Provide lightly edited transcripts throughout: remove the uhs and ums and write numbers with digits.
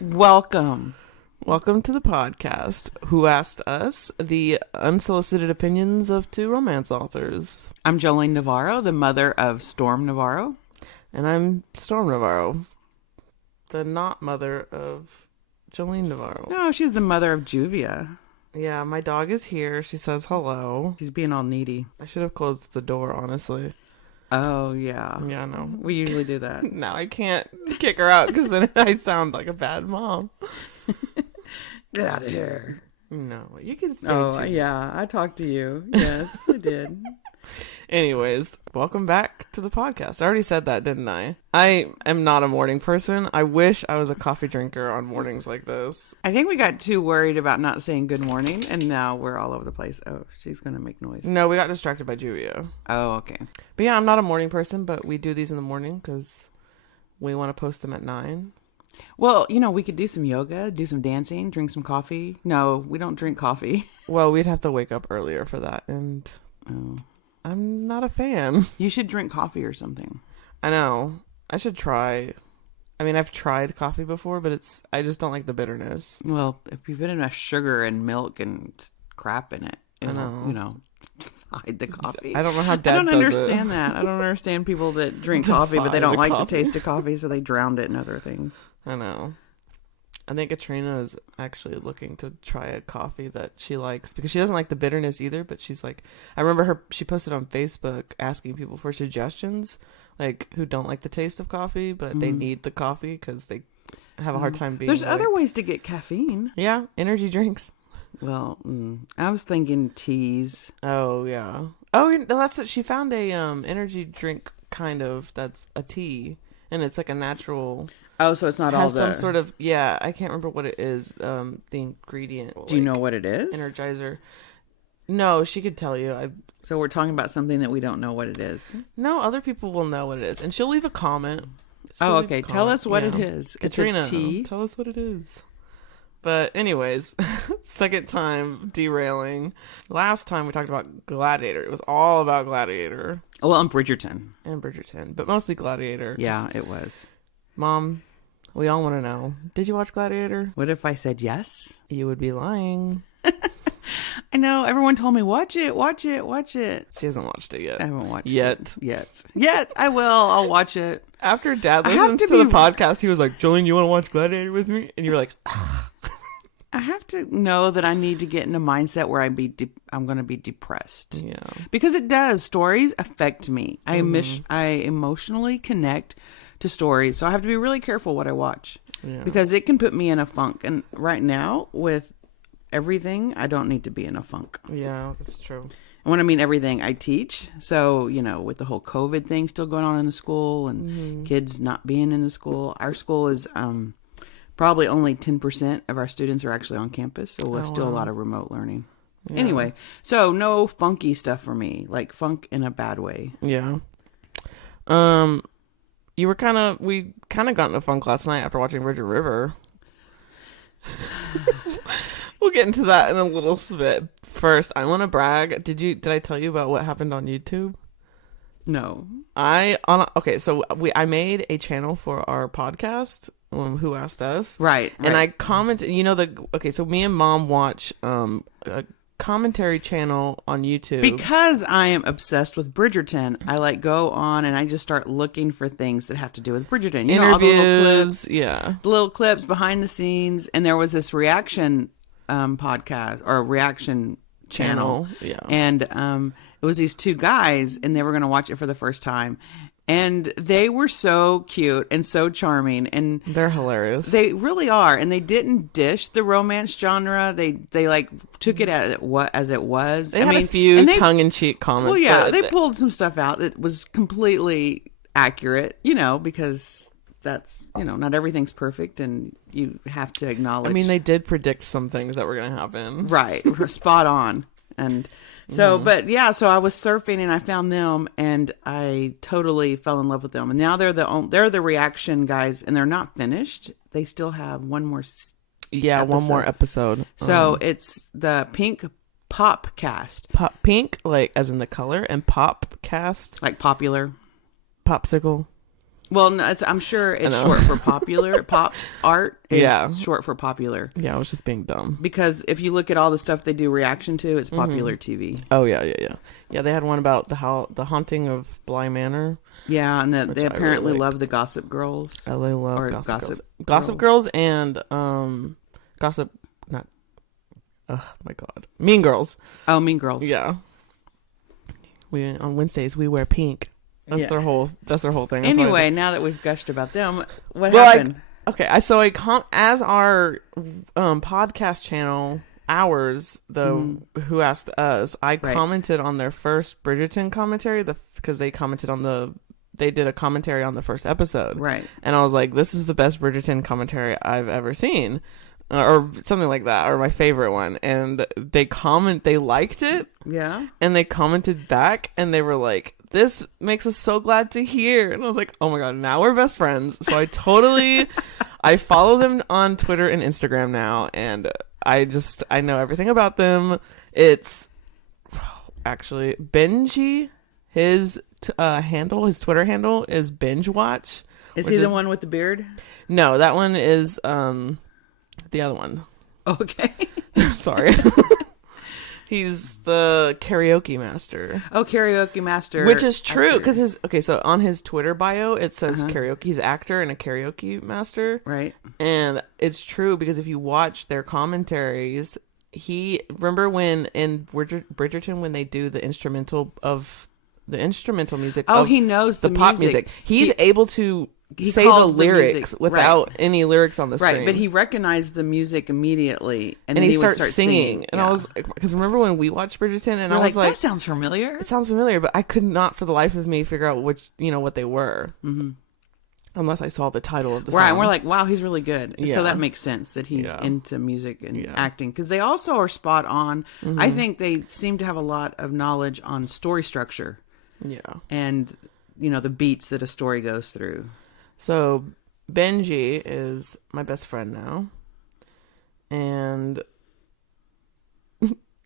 Welcome. Welcome to the podcast. Who Asked Us? The unsolicited opinions of two romance authors. I'm Jolene Navarro, the mother of Storm Navarro. And I'm Storm Navarro, the not mother of Jolene Navarro. No, she's the mother of Juvia. Yeah, my dog is here. She says hello. She's being all needy. I should have closed the door, honestly. Oh, yeah. Yeah, no. We usually do that. Now I can't kick her out because then I sound like a bad mom. Get out of here. No, you can stay. Oh, yeah. I talked to you. Yes, I did. Anyways, welcome back to the podcast. I already said that, didn't I? I am not a morning person. I wish I was a coffee drinker on mornings like this. I think we got too worried about not saying good morning, and now we're all over the place. Oh, she's going to make noise. No, we got distracted by Juvia. Oh, okay. But yeah, I'm not a morning person, but we do these in the morning because we want to post them at 9. Well, you know, we could do some yoga, do some dancing, drink some coffee. No, we don't drink coffee. Well, we'd have to wake up earlier for that, and I'm not a fan. You should drink coffee or something. I know. I should try. I mean, I've tried coffee before, but I just don't like the bitterness. Well, if you've put enough sugar and milk and crap in it, I know. You know, hide the coffee. I don't know how Dad does it. I don't understand that. I don't understand people that drink coffee, but they don't like the taste of coffee, so they drowned it in other things. I know. I think Katrina is actually looking to try a coffee that she likes because she doesn't like the bitterness either, but she's like, I remember she posted on Facebook asking people for suggestions, like who don't like the taste of coffee, but they need the coffee because they have a hard time being There's like, other ways to get caffeine. Yeah, energy drinks. Well, I was thinking teas. Oh, yeah. Oh, no, that's it. She found a energy drink kind of that's a tea, and it's like a natural... Oh, so it's not all has the... some sort of, yeah, I can't remember what it is, the ingredient. Do you know what it is? Energizer. No, she could tell you. So we're talking about something that we don't know what it is. No, other people will know what it is. And she'll leave a comment. Okay. Tell us what it is. Katrina, it's a tea. Tell us what it is. But anyways, second time derailing. Last time we talked about Gladiator. It was all about Gladiator. Oh, well, and Bridgerton. And Bridgerton, but mostly Gladiator. Yeah, it was. Mom, we all want to know. Did you watch Gladiator? What if I said yes? You would be lying. I know. Everyone told me, watch it, watch it, watch it. She hasn't watched it yet. I haven't watched it. Yet. I will. I'll watch it. After Dad listens to the podcast, he was like, Jolene, you want to watch Gladiator with me? And you were like, I have to know that I need to get in a mindset where I'm going to be depressed. Yeah. Because it does. Stories affect me. I emotionally connect to stories. So I have to be really careful what I watch. Yeah. Because it can put me in a funk. And right now, with everything, I don't need to be in a funk. Yeah, that's true. And when I mean everything, I teach. So, you know, with the whole COVID thing still going on in the school and kids not being in the school, our school is probably only 10% of our students are actually on campus. So we're still a lot of remote learning. Yeah. Anyway, so no funky stuff for me, like funk in a bad way. Yeah. We kind of got in a funk last night after watching River. We'll get into that in a little bit. First, I want to brag. Did I tell you about what happened on YouTube? No. So I made a channel for our podcast, Who Asked Us? Right. And I commented, so me and Mom watch a commentary channel on YouTube. Because I am obsessed with Bridgerton, I go on and I just start looking for things that have to do with Bridgerton. You know, all the little clips, the little clips behind the scenes. And there was this reaction podcast or reaction channel. Yeah. And it was these two guys and they were going to watch it for the first time. And they were so cute and so charming, and they're hilarious. They really are, and they didn't dish the romance genre. They took it as it was. They had a few tongue-in-cheek comments. Well, yeah, they pulled some stuff out that was completely accurate. Because that's not everything's perfect, and you have to acknowledge. I mean, they did predict some things that were going to happen. Right, spot on, and. So, but yeah, so I was surfing and I found them and I totally fell in love with them. And now they're the reaction guys and they're not finished. They still have one more episode. One more episode. So it's the Pink Pop Cast. Pink, like as in the color, and Pop Cast. Like popular. Popsicle. Well, no, I'm sure it's know. short for popular. Pop art is Yeah. short for popular. Yeah, I was just being dumb. Because if you look at all the stuff they do reaction to, it's popular TV. Oh, yeah. Yeah, they had one about the haunting of Bly Manor. Yeah, and that Which they I really apparently liked. love the Gossip Girls. Oh, they love Or Gossip Girls. Gossip Gossip Girls and Gossip, not, oh my God. Mean Girls. Oh, Mean Girls. Yeah. On Wednesdays, we wear pink. That's their whole thing. That's Anyway, now that we've gushed about them, what Well, happened? As our podcast channel, ours, though, who asked us, I commented on their first Bridgerton commentary, because they commented on they did a commentary on the first episode. Right. And I was like, this is the best Bridgerton commentary I've ever seen. Or something like that, or my favorite one. And they liked it. Yeah. And they commented back, and they were like, this makes us so glad to hear. And I was like, oh my God, now we're best friends. So I follow them on Twitter and Instagram now, and I know everything about them. It's actually Benji, his Twitter handle is Binge Watch. Is he the one with the beard? No, that one is the other one. Okay. Sorry. He's the karaoke master. Oh, karaoke master. Which is true, because so on his Twitter bio, it says karaoke. He's an actor and a karaoke master. Right. And it's true, because if you watch their commentaries, remember when in Bridgerton, when they do the instrumental music. Oh, he knows the pop music. He's able to say the lyrics without any lyrics on the screen. Right, but he recognized the music immediately, and then he would starts start singing. And I was because remember when we watched Bridgerton, and I was like, that sounds familiar. It sounds familiar, but I could not for the life of me figure out what they were, unless I saw the title of the song. Right, and we're like, wow, he's really good. Yeah. So that makes sense that he's into music and acting, because they also are spot on. I think they seem to have a lot of knowledge on story structure. Yeah, and the beats that a story goes through. So Benji is my best friend now. And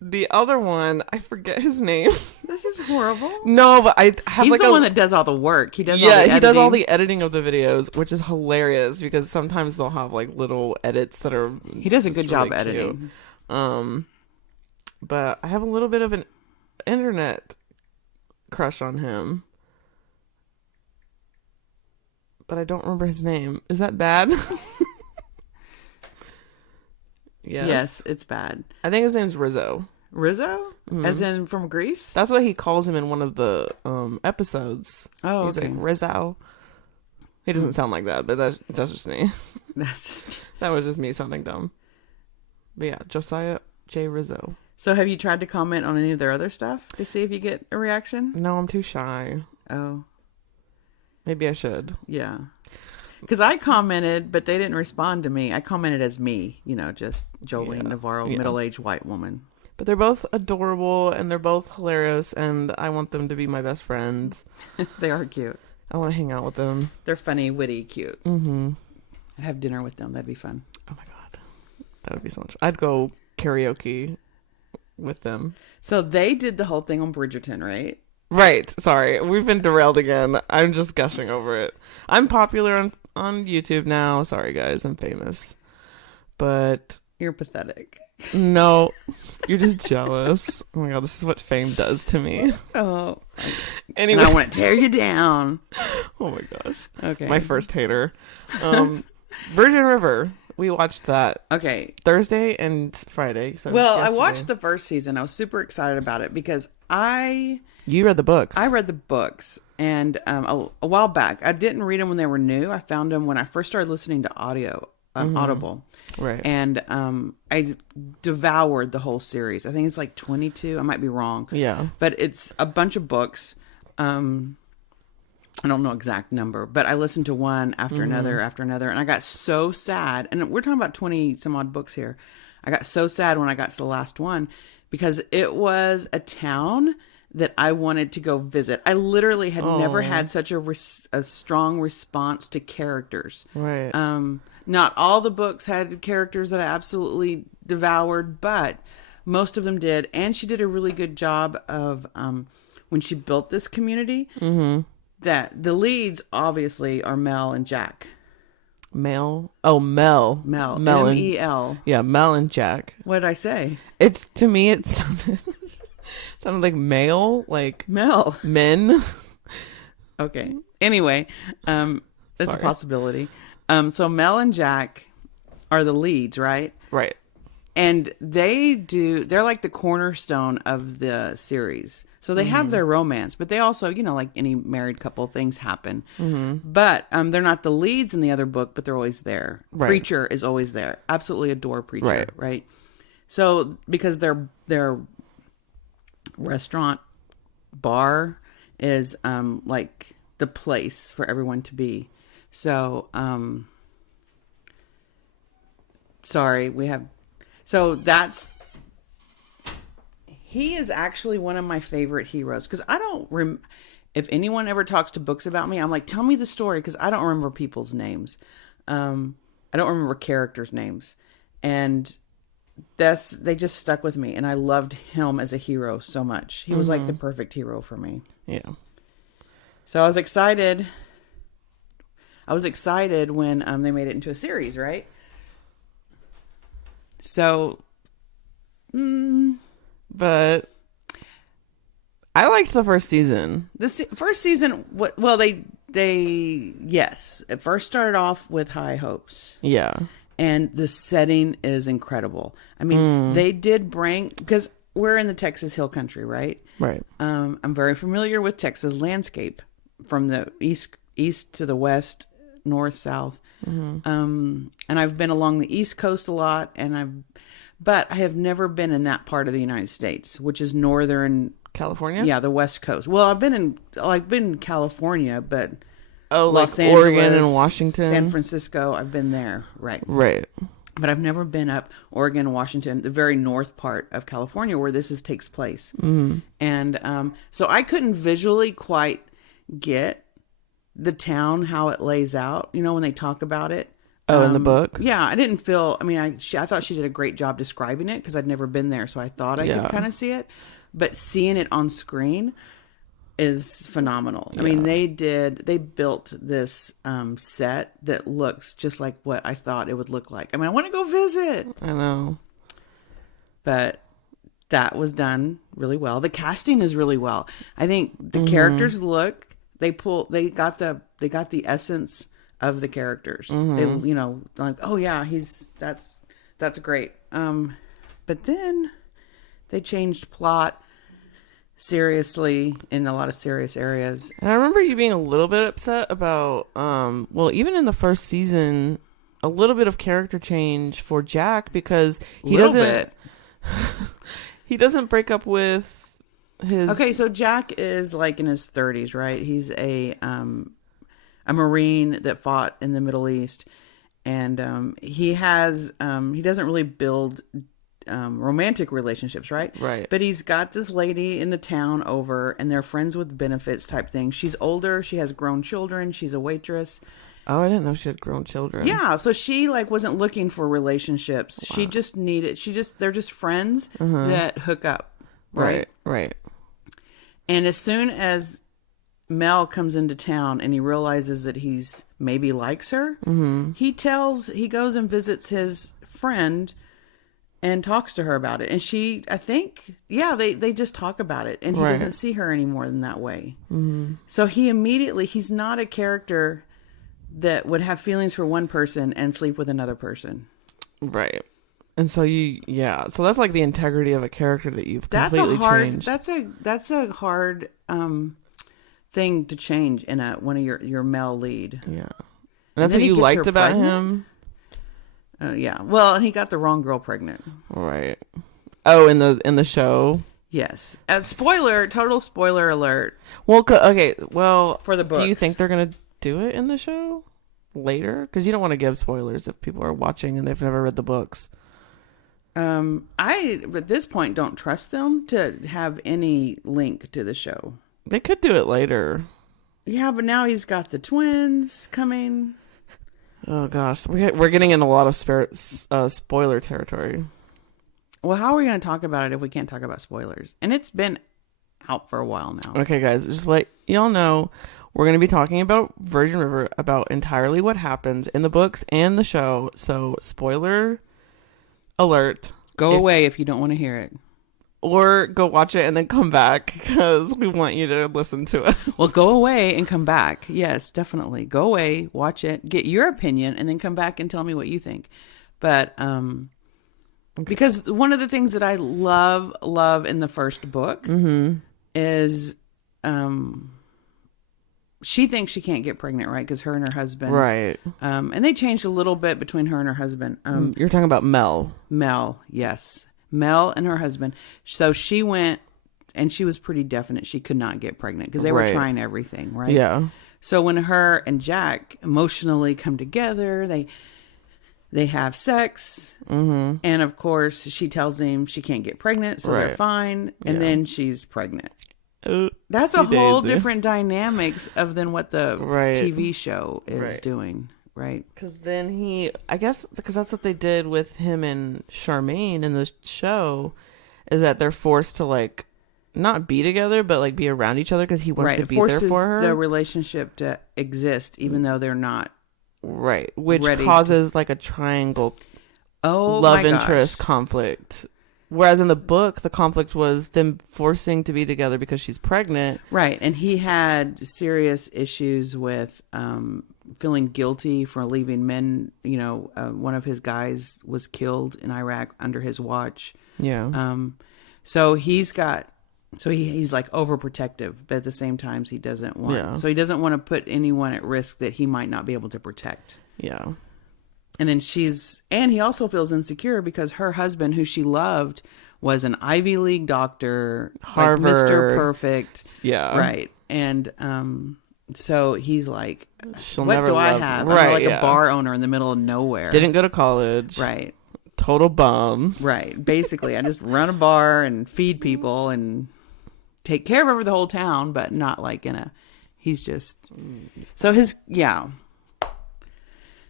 the other one, I forget his name. This is horrible. No, but I have He's the one that does all the work. He does all the editing. He does all the editing of the videos, which is hilarious, because sometimes they'll have like little edits that are He does a good job really editing. But I have a little bit of an internet crush on him. But I don't remember his name. Is that bad? Yes, it's bad. I think his name's Rizzo. Rizzo? As in from Greece? That's what he calls him in one of the episodes. Oh, He's okay. like, Rizzo. He doesn't sound like that, but that's just me. That was just me sounding dumb. But yeah, Josiah J. Rizzo. So have you tried to comment on any of their other stuff to see if you get a reaction? No, I'm too shy. Oh. Maybe I should. Yeah. Because I commented, but they didn't respond to me. I commented as me, just Jolene Navarro, middle-aged white woman. But they're both adorable, and they're both hilarious, and I want them to be my best friends. They are cute. I want to hang out with them. They're funny, witty, cute. Mm-hmm. I'd have dinner with them. That'd be fun. Oh my God. That would be so much. I'd go karaoke with them. So they did the whole thing on Bridgerton, right? Right. Sorry. We've been derailed again. I'm just gushing over it. I'm popular on YouTube now. Sorry, guys. I'm famous. But... You're pathetic. No. You're just jealous. Oh my God. This is what fame does to me. Oh. Anyway. And I want to tear you down. Oh my gosh. Okay. My first hater. Virgin River. We watched that. Okay. Thursday and Friday. So well, yesterday. I watched the first season. I was super excited about it because You read the books. I read the books, and a while back. I didn't read them when they were new. I found them when I first started listening to audio, Audible. Right. And I devoured the whole series. I think it's like 22. I might be wrong. Yeah. But it's a bunch of books. I don't know exact number, but I listened to one after another, and I got so sad. And we're talking about 20 some odd books here. I got so sad when I got to the last one because it was a town that I wanted to go visit. I literally had never had such a strong response to characters. Right. Not all the books had characters that I absolutely devoured, but most of them did. And she did a really good job of when she built this community. that the leads obviously are Mel and Jack. Mel. Oh, Mel. Mel. Mel and M-E-L. yeah, Mel and Jack. What did I say? It's to me it sounded like male, like Mel. men. Okay. Anyway, that's a Sorry. possibility. So Mel and Jack are the leads, right? Right. And they're like the cornerstone of the series. So they have their romance, but they also, like any married couple, things happen. But they're not the leads in the other book, but they're always there. Right. Preacher is always there. Absolutely adore Preacher, right? So because their restaurant bar is like the place for everyone to be. So he is actually one of my favorite heroes because I don't if anyone ever talks to books about me, I'm like, tell me the story because I don't remember people's names. I don't remember characters' names, and they just stuck with me, and I loved him as a hero so much. He was like the perfect hero for me. Yeah. So I was excited. When they made it into a series, right? So, but I liked the first season. The first season, well, yes, it first started off with high hopes. Yeah. And the setting is incredible. I mean, they did because we're in the Texas Hill Country, right? Right. I'm very familiar with Texas landscape from the east to the west, north, south. And I've been along the East Coast a lot, but I have never been in that part of the United States, which is northern California. Yeah, the West Coast. Well, I've been in California, but Los Angeles, Oregon and Washington, San Francisco. I've been there, right? Right. But I've never been up Oregon, Washington, the very north part of California where takes place. And so I couldn't visually quite get the town, how it lays out, when they talk about it. Oh, in the book? Yeah, I didn't feel, I thought she did a great job describing it because I'd never been there. So I thought I could kind of see it. But seeing it on screen is phenomenal. Yeah. I mean, they built this set that looks just like what I thought it would look like. I mean, I want to go visit. I know. But that was done really well. The casting is really well. I think the characters they got the essence of the characters. They, like, oh yeah, that's great. But then they changed plot seriously in a lot of serious areas. And I remember you being a little bit upset about, even in the first season, a little bit of character change for Jack because he doesn't break up with his. Okay, so Jack is like in his 30s, right? He's a Marine that fought in the Middle East, and he doesn't really build romantic relationships, right? Right. But he's got this lady in the town over, and they're friends with benefits type thing. She's older. She has grown children. She's a waitress. Oh, I didn't know she had grown children. Yeah, so she wasn't looking for relationships. Wow. She just they're just friends that hook up. Right. Right. And as soon as Mel comes into town and he realizes that he's maybe likes her, he goes and visits his friend and talks to her about it. And they just talk about it. And he doesn't see her any more than that way. So he's not a character that would have feelings for one person and sleep with another person. Right. And so so that's like the integrity of a character that you've completely changed. That's a hard thing to change in one of your male lead. Yeah. And that's what you liked about him? Yeah. Well, and he got the wrong girl pregnant. Right. Oh, in the show? Yes. Total spoiler alert. Well, okay. Well, for the books. Do you think they're going to do it in the show later? Because you don't want to give spoilers if people are watching and they've never read the books. I, at this point, don't trust them to have any link to the show. They could do it later. Yeah, but now he's got the twins coming. Oh gosh, we're getting in a lot of spoiler territory. Well, how are we going to talk about it if we can't talk about spoilers? And it's been out for a while now. Okay, guys, just let y'all know we're going to be talking about Virgin River, about entirely what happens in the books and the show. So, spoiler alert. Go away if you don't want to hear it. Or go watch it and then come back, because we want you to listen to us. Well, go away and come back. Yes, definitely. Go away, watch it, get your opinion, and then come back and tell me what you think. But because one of the things that I love in the first book is she thinks she can't get pregnant, right? Because her and her husband. Right. And they changed a little bit between her and her husband. You're talking about Mel. Mel, yes. Mel and her husband. So she went, and she was pretty definite she could not get pregnant because they were trying everything, right? Yeah. So when her and Jack emotionally come together, they have sex, and of course she tells him she can't get pregnant, so they're fine, and then she's pregnant. That's a whole different dynamics than what the TV show is doing. Right. Because then I guess, because that's what they did with him and Charmaine in the show, is that they're forced to, like, not be together, but, like, be around each other because he wants to be there for her. The relationship to exist, even though they're not. Right. Which causes, like, a triangle love interest conflict. Whereas in the book, the conflict was them forcing to be together because she's pregnant. Right. And he had serious issues with feeling guilty for leaving men. You know, one of his guys was killed in Iraq under his watch. Yeah. So he's like overprotective, but at the same time he doesn't want. Yeah. So he doesn't want to put anyone at risk that he might not be able to protect. Yeah. And then he also feels insecure because her husband, who she loved, was an Ivy League doctor, Harvard, like Mr. Perfect. Yeah. Right. And so he's like, she'll what never do I love have? Right, I'm like a bar owner in the middle of nowhere. Didn't go to college. Right. Total bum. Right. Basically, I just run a bar and feed people and take care of the whole town, but not like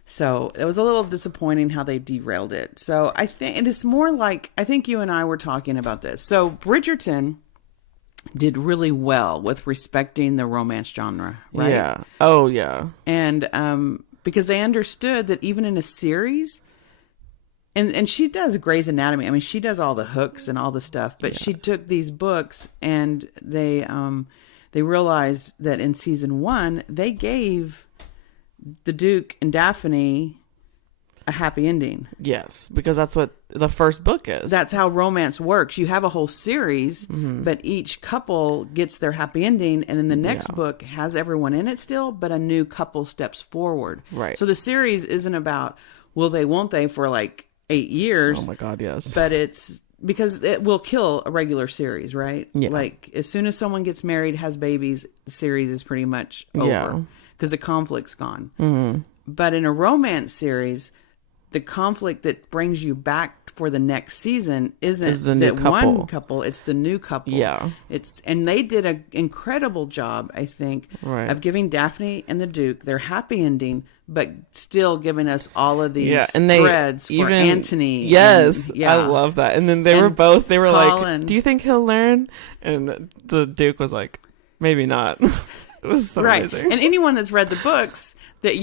So it was a little disappointing how they derailed it. So I think, and it's more like, I think you and I were talking about this. So Bridgerton did really well with respecting the romance genre, right? Yeah. Oh, yeah. And because they understood that even in a series, and she does Grey's Anatomy. I mean, she does all the hooks and all the stuff, but she took these books and they realized that in season 1, they gave the Duke and Daphne a happy ending. Yes, because that's what the first book is. That's how romance works. You have a whole series, but each couple gets their happy ending, and then the next book has everyone in it still, but a new couple steps forward. Right. So the series isn't about will they, won't they for like 8 years. Oh my God, yes. But it's because it will kill a regular series, right? Yeah. Like as soon as someone gets married, has babies, the series is pretty much over. Yeah. Because the conflict's gone. Mm-hmm. But in a romance series, the conflict that brings you back for the next season isn't that one couple, it's the new couple. Yeah. And they did an incredible job, I think, of giving Daphne and the Duke their happy ending, but still giving us all of these threads for Anthony. Yes, I love that. And then they were Colin, like, do you think he'll learn? And the Duke was like, maybe not. It was so amazing. And anyone that's read the books, that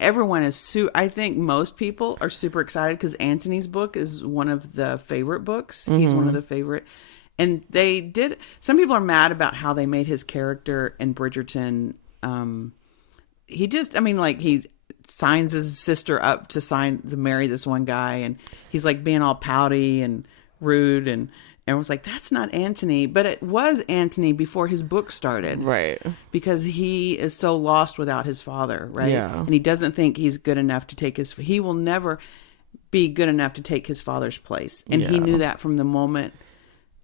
everyone is I think most people are super excited because Anthony's book is one of the favorite books. Mm-hmm. He's one of the favorite. And some people are mad about how they made his character in Bridgerton. He signs his sister up to marry this one guy, and he's like being all pouty and rude, and everyone's like, that's not Anthony. But it was Anthony before his book started. Right. Because he is so lost without his father, right? Yeah. And he doesn't think he's good enough to he will never be good enough to take his father's place. And he knew that from the moment,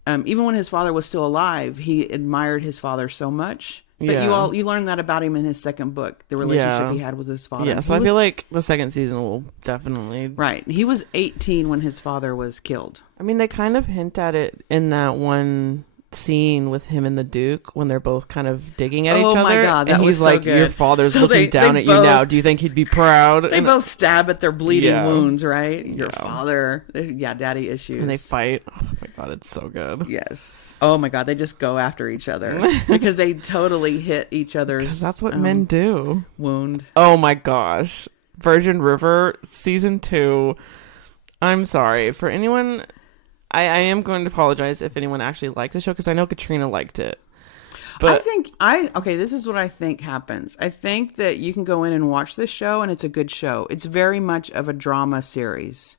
even when his father was still alive, he admired his father so much. But you learn that about him in his second book, the relationship he had with his father. Yeah, so I feel like the second season will definitely... Right. He was 18 when his father was killed. I mean, they kind of hint at it in that one scene with him and the Duke when they're both kind of digging at each other. Oh my God, that was so good. Your father's looking down at you now. Do you think he'd be proud? They both stab at their bleeding wounds, right? Your father. Yeah, daddy issues. And they fight. Oh my God, it's so good. Yes. Oh my God, they just go after each other because they totally hit each other's. That's what men do. Wound. Oh my gosh, Virgin River season 2. I'm sorry for anyone. I am going to apologize if anyone actually liked the show because I know Katrina liked it. But Okay, this is what I think happens. I think that you can go in and watch this show and it's a good show. It's very much of a drama series.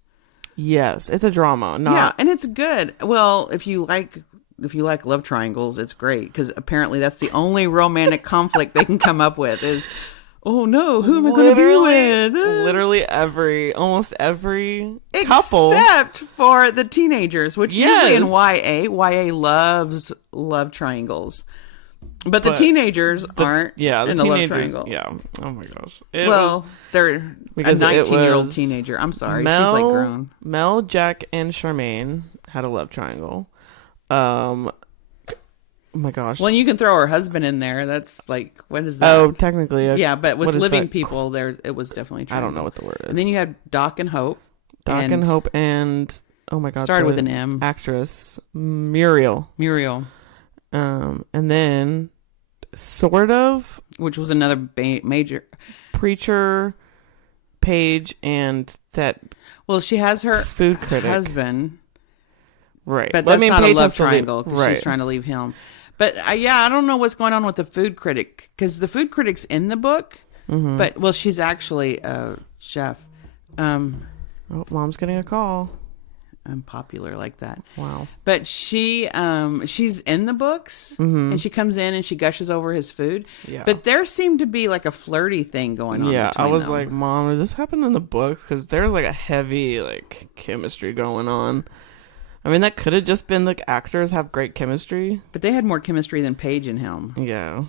yes, it's a drama. Yeah, and it's good. Well, if you like love triangles, it's great because apparently that's the only romantic conflict they can come up with is, oh no, who am I going to be with? Literally almost every couple, except for the teenagers, which Yes. usually in YA loves love triangles. But the teenagers aren't the in the love teenagers. triangle. Yeah. Oh my gosh. They're a because it 19-year-old was teenager. I'm sorry. Mel, She's like grown. Mel, Jack, and Charmaine had a love triangle. Oh my gosh. Well, you can throw her husband in there. That's like, what is that? Oh, technically. Yeah, but with what is living that? people, it was definitely true. I don't know what the word is. And then you had Doc and Hope. Doc and Hope and, oh my God. Started the with an M. Actress, Muriel. And then, sort of, Which was another major. Preacher, Paige, and that Well, she has her food critic. husband. Right. But Well, that's not a Paige love has to leave- triangle because Right. she's trying to leave him. But yeah, I don't know what's going on with the food critic because the food critic's in the book. Mm-hmm. But, well, she's actually a chef. Oh, Mom's getting a call. I'm popular like that. Wow. But she's in the books and she comes in and she gushes over his food. Yeah. But there seemed to be like a flirty thing going on. Yeah, I between was them. like, Mom, does this happen in the books? Because there's like a heavy like chemistry going on. I mean, that could have just been like actors have great chemistry. But they had more chemistry than Paige and him. Yeah.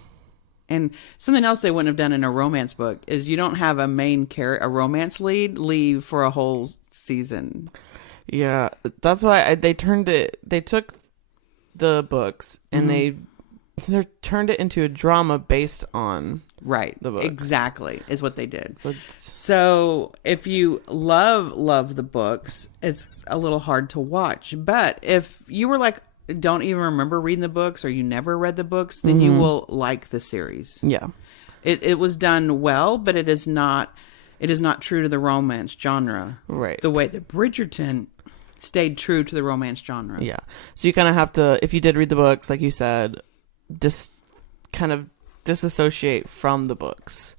And something else they wouldn't have done in a romance book is you don't have a a romance lead leave for a whole season. Yeah, that's why they took the books and they turned it into a drama based on Right. the books. Exactly is what they did. So, So if you love the books, it's a little hard to watch. But if you were like, don't even remember reading the books or you never read the books, then you will like the series. yeah. It was done well, but it is not true to the romance genre. Right. The way that Bridgerton stayed true to the romance genre. Yeah. So you kind of have to, if you did read the books, like you said, just kind of disassociate from the books.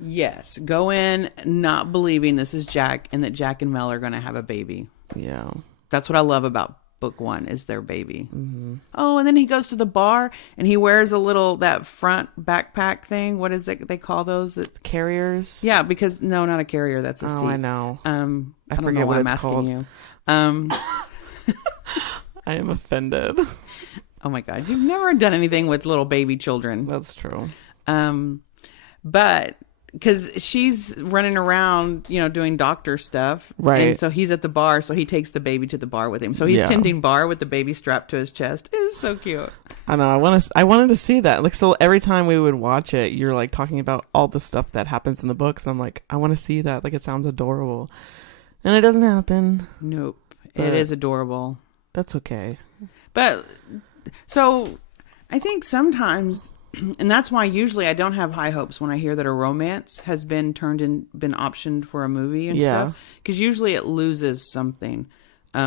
Yes. Go in not believing this is Jack and that Jack and Mel are going to have a baby. Yeah. That's what I love about book 1 is their baby. Mm-hmm. Oh, and then he goes to the bar and he wears that front backpack thing. What is it they call those? Carriers? Yeah, because no, not a carrier. That's a seat. I know. I don't forget know why what I'm it's asking called. you. I am offended. Oh my God, you've never done anything with little baby children. That's true. But because she's running around, doing doctor stuff. Right. And so he's at the bar, so he takes the baby to the bar with him. So he's tending bar with the baby strapped to his chest. It's so cute. I know. I wanted to see that. Like, so every time we would watch it, you're like talking about all the stuff that happens in the books. I'm like, I want to see that. Like, it sounds adorable. And it doesn't happen. Nope. But it is adorable. That's okay. But so I think sometimes, and that's why usually I don't have high hopes when I hear that a romance has been been optioned for a movie and stuff. Because usually it loses something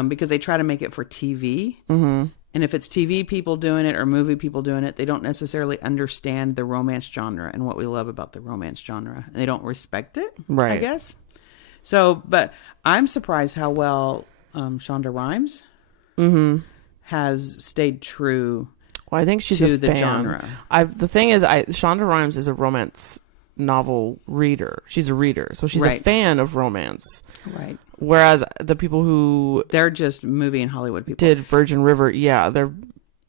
because they try to make it for TV. Mm-hmm. And if it's TV people doing it or movie people doing it, they don't necessarily understand the romance genre and what we love about the romance genre. They don't respect it, Right. I guess. So, but I'm surprised how well Shonda Rhimes has stayed true. Well, I think she's to a the fan. genre. The thing is, Shonda Rhimes is a romance novel reader. She's a reader, so she's a fan of romance. Right. Whereas the people who They're just movie and Hollywood people. did Virgin River, they're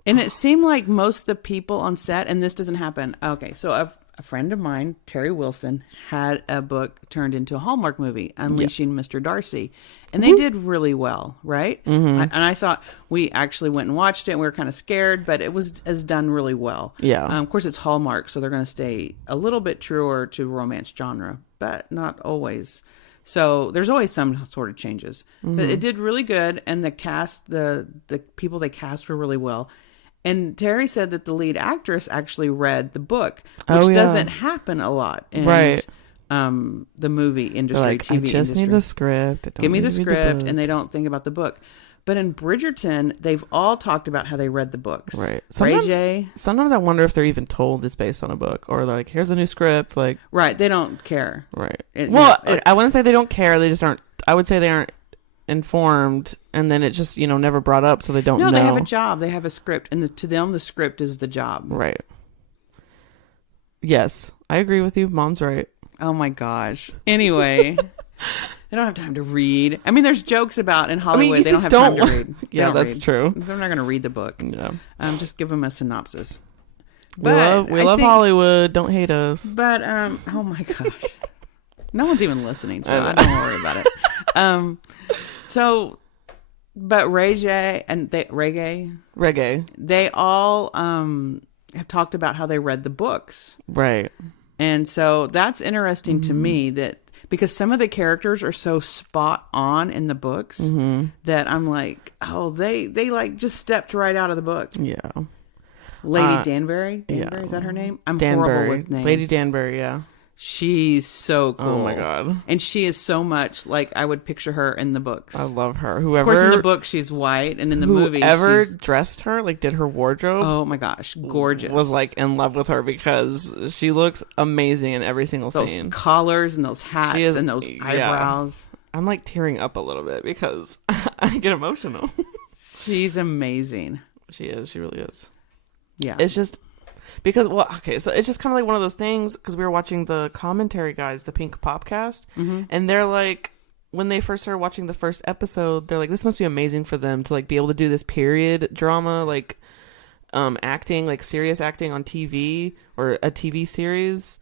And it seemed like most of the people on set, and this doesn't happen. Okay, so a friend of mine, Terry Wilson, had a book turned into a Hallmark movie, Unleashing Mr. Darcy. And they did really well, right? Mm-hmm. And I thought we actually went and watched it, and we were kind of scared, but it was done really well. Yeah. Of course, it's Hallmark, so they're going to stay a little bit truer to romance genre, but not always. So there's always some sort of changes. But it did really good, and the cast, the people they cast were really well. And Terry said that the lead actress actually read the book, which doesn't happen a lot in the movie industry, like, TV industry. I just need the script. Give me the script, and they don't think about the book. But in Bridgerton, they've all talked about how they read the books. Right. Sometimes I wonder if they're even told it's based on a book, or like, here's a new script. Like, right, they don't care. Right. I wouldn't say they don't care. They just aren't. I would say they aren't informed, and then it just never brought up, so they don't know. No, they have a job. They have a script, and to them, the script is the job. Right. Yes, I agree with you. Mom's right. Oh my gosh. Anyway. They don't have time to read. I mean, there's jokes about in Hollywood they don't have time to read. Yeah, that's true. They're not going to read the book. Yeah. Just give them a synopsis. We love Hollywood. Don't hate us. But oh my gosh, no one's even listening, so I don't worry about it. But Reggae and Reggae, they all have talked about how they read the books, right? And so that's interesting to me that. Because some of the characters are so spot on in the books that I'm like, oh, they like just stepped right out of the book. Yeah. Lady Danbury? Danbury, is that her name? I'm horrible with names. Lady Danbury, yeah. She's so cool. Oh my God. And she is so much like I would picture her in the books. I love her. Of course, in the book, she's white. And in the movie, whoever dressed her, like did her wardrobe. Oh my gosh. Gorgeous. Was like in love with her because she looks amazing in every single scene. Those collars and those hats and those eyebrows. I'm like tearing up a little bit because I get emotional. She's amazing. She is. She really is. Yeah. It's just... Because, so it's just kind of like one of those things, because we were watching the commentary guys, the Pink Popcast, and they're like, when they first started watching the first episode, they're like, this must be amazing for them to like be able to do this period drama, like acting, like serious acting on TV or a TV series,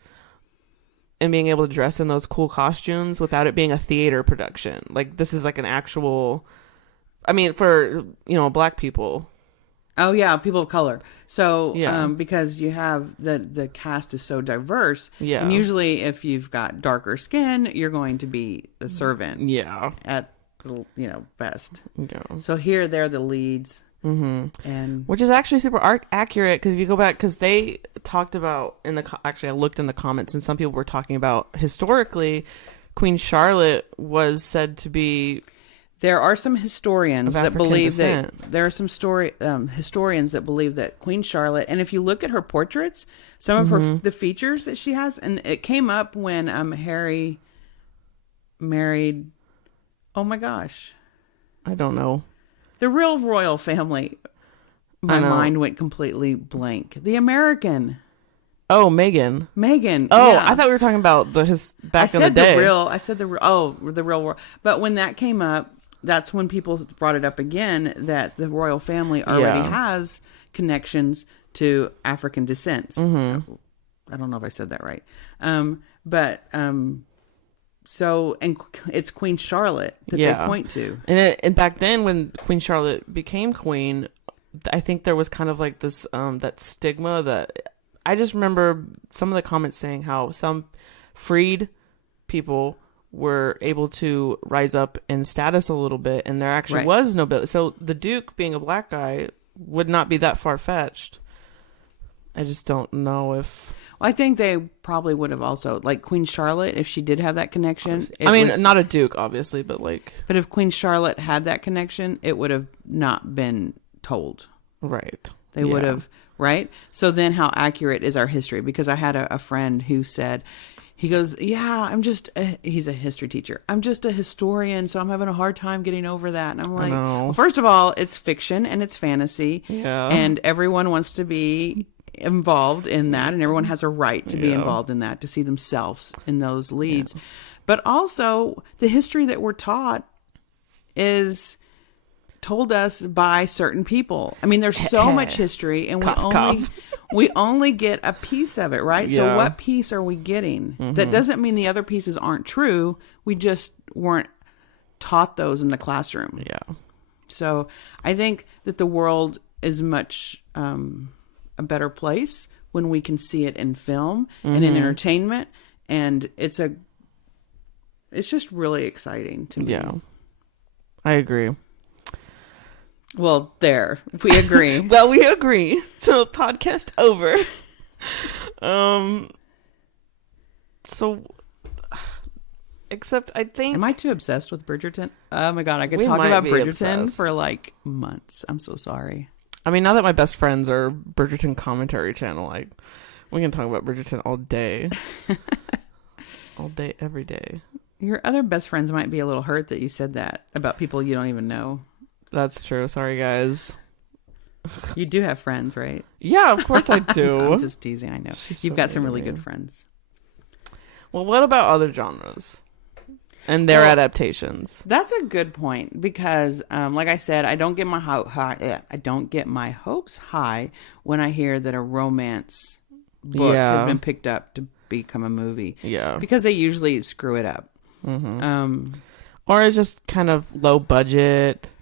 and being able to dress in those cool costumes without it being a theater production. Like, this is like an actual, I mean, for, Black people. Oh yeah, people of color. So because you have the cast is so diverse. Yeah. And usually if you've got darker skin, you're going to be the servant. Yeah. At the best. Yeah. So here they're the leads. Mm-hmm. And which is actually super accurate, because if you go back, because they talked about actually I looked in the comments, and some people were talking about historically Queen Charlotte was said to be. There are some historians that believe that there are some historians that believe that Queen Charlotte, and if you look at her portraits, some of her the features that she has, and it came up when Harry married. Oh my gosh, I don't know. The real royal family. My mind went completely blank. The American. Oh, Meghan. Oh, yeah. I thought we were talking about back in the day. I said the real world. But when that came up, that's when people brought it up again, that the royal family already has connections to African descents. Mm-hmm. I don't know if I said that right. So, and it's Queen Charlotte that they point to. And back then, when Queen Charlotte became queen, I think there was kind of like this, that stigma that I just remember some of the comments saying how some freed people were able to rise up in status a little bit, and there actually was nobility. So the Duke being a black guy would not be that far-fetched. I just don't know if... Well, I think they probably would have also, like Queen Charlotte, if she did have that connection. Not a Duke, obviously, but like... But if Queen Charlotte had that connection, it would have not been told. Right. They would have, right? So then how accurate is our history? Because I had a friend who said... He goes, he's a history teacher. I'm just a historian, so I'm having a hard time getting over that. And I'm like, well, first of all, it's fiction and it's fantasy. Yeah. And everyone wants to be involved in that, and everyone has a right to be involved in that, to see themselves in those leads. Yeah. But also, the history that we're taught is told us by certain people. I mean, there's so much history, and we only get a piece of it, right? Yeah. So what piece are we getting? Mm-hmm. That doesn't mean the other pieces aren't true. We just weren't taught those in the classroom. Yeah. So I think that the world is much a better place when we can see it in film and in entertainment. And it's it's just really exciting to me. Yeah, I agree. Well, there, we agree. Well, we agree. So podcast over. So, except I think... Am I too obsessed with Bridgerton? Oh my God, I could We talk might about be Bridgerton obsessed. for like months. I'm so sorry. I mean, now that my best friends are Bridgerton commentary channel, like, we can talk about Bridgerton all day. All day, every day. Your other best friends might be a little hurt that you said that about people you don't even know. That's true. Sorry, guys. You do have friends, right? Yeah, of course I do. I'm just teasing. I know. She's You've so got some mean to really me. good friends. Well, what about other genres and their Well, adaptations? That's a good point because, like I said, I don't get my hopes high when I hear that a romance book has been picked up to become a movie. Yeah, Because they usually screw it up. or it's just kind of low budget.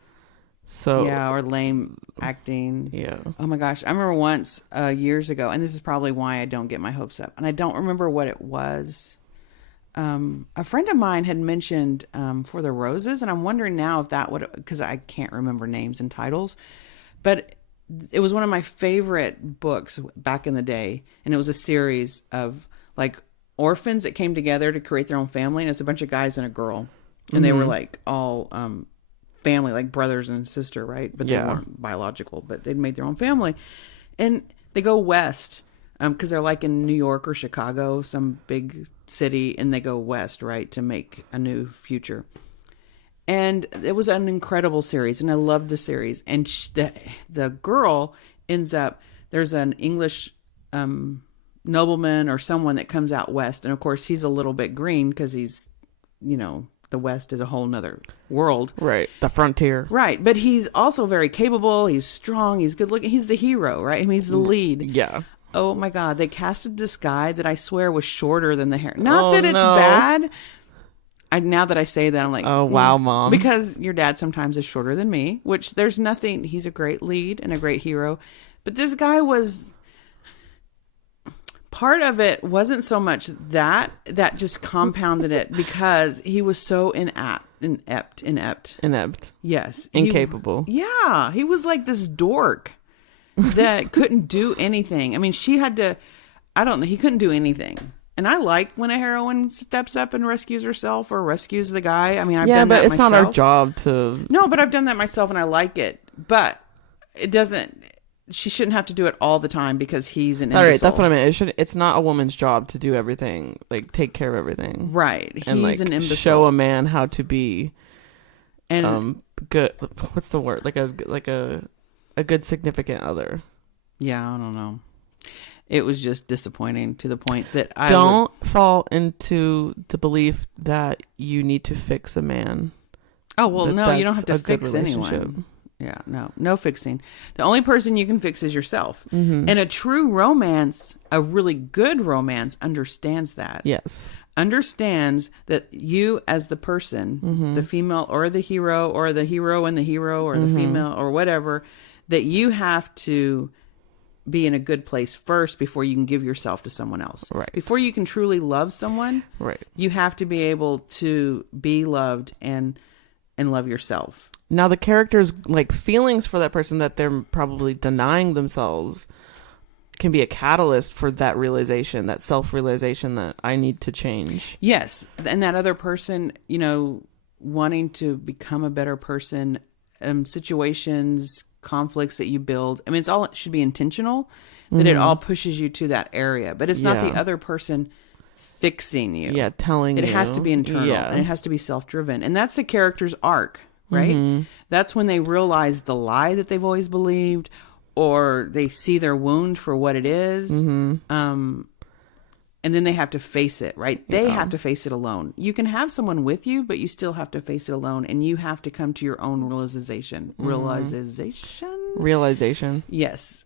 So Yeah, or lame acting. yeah. Oh my gosh. I remember once years ago, and this is probably why I don't get my hopes up, and I don't remember what it was. A friend of mine had mentioned For the Roses, and I'm wondering now if that would, because I can't remember names and titles, but it was one of my favorite books back in the day, and it was a series of like orphans that came together to create their own family, and it's a bunch of guys and a girl, and they were like all family, like brothers and sister, right? But they weren't biological, but they'd made their own family, and they go west because they're like in New York or Chicago, some big city, and they go west, right, to make a new future. And it was an incredible series, and I loved the series. And the girl ends up, there's an English nobleman or someone that comes out west, and of course he's a little bit green because he's, the West is a whole nother world. Right. The frontier. Right. But he's also very capable. He's strong. He's good looking. He's the hero, right? I mean, he's the lead. Yeah. Oh my God. They casted this guy that I swear was shorter than the hair. Not that it's no. bad. Now that I say that, I'm like, Oh, wow, Mom. Because your dad sometimes is shorter than me, which there's nothing. He's a great lead and a great hero. But this guy was... Part of it wasn't so much that just compounded it because he was so inept. Yes. Incapable. He was like this dork that couldn't do anything. I mean, she had to, I don't know, he couldn't do anything. And I like when a heroine steps up and rescues herself or rescues the guy. I mean, I've done that myself. Yeah, but it's not our job to... No, but I've done that myself and I like it. But it doesn't... She shouldn't have to do it all the time because he's an imbecile. All right, that's what I meant. It's not a woman's job to do everything, like take care of everything. Right. He's and, like, an imbecile. Show a man how to be and good. What's the word? Like a good significant other. Yeah, I don't know. It was just disappointing to the point that I don't fall into the belief that you need to fix a man. Oh, well, no, you don't have to a good fix relationship. anyone. Yeah, no fixing. The only person you can fix is yourself. And a true romance, a really good romance, understands that. Yes. Understands that you as the person, the female or the hero and the hero or the female or whatever, that you have to be in a good place first before you can give yourself to someone else. Right. Before you can truly love someone, right, you have to be able to be loved and love yourself. Now the character's like feelings for that person that they're probably denying themselves can be a catalyst for that realization, that self-realization that I need to change. Yes. And that other person, wanting to become a better person, situations, conflicts that you build. I mean, it should be intentional, that it all pushes you to that area. But it's not the other person fixing you. Yeah, telling you. It has to be internal and it has to be self-driven. And that's the character's arc, right? That's when they realize the lie that they've always believed, or they see their wound for what it is. And then they have to face it, right? They have to face it alone. You can have someone with you, but you still have to face it alone, and you have to come to your own realization. Realization. Yes.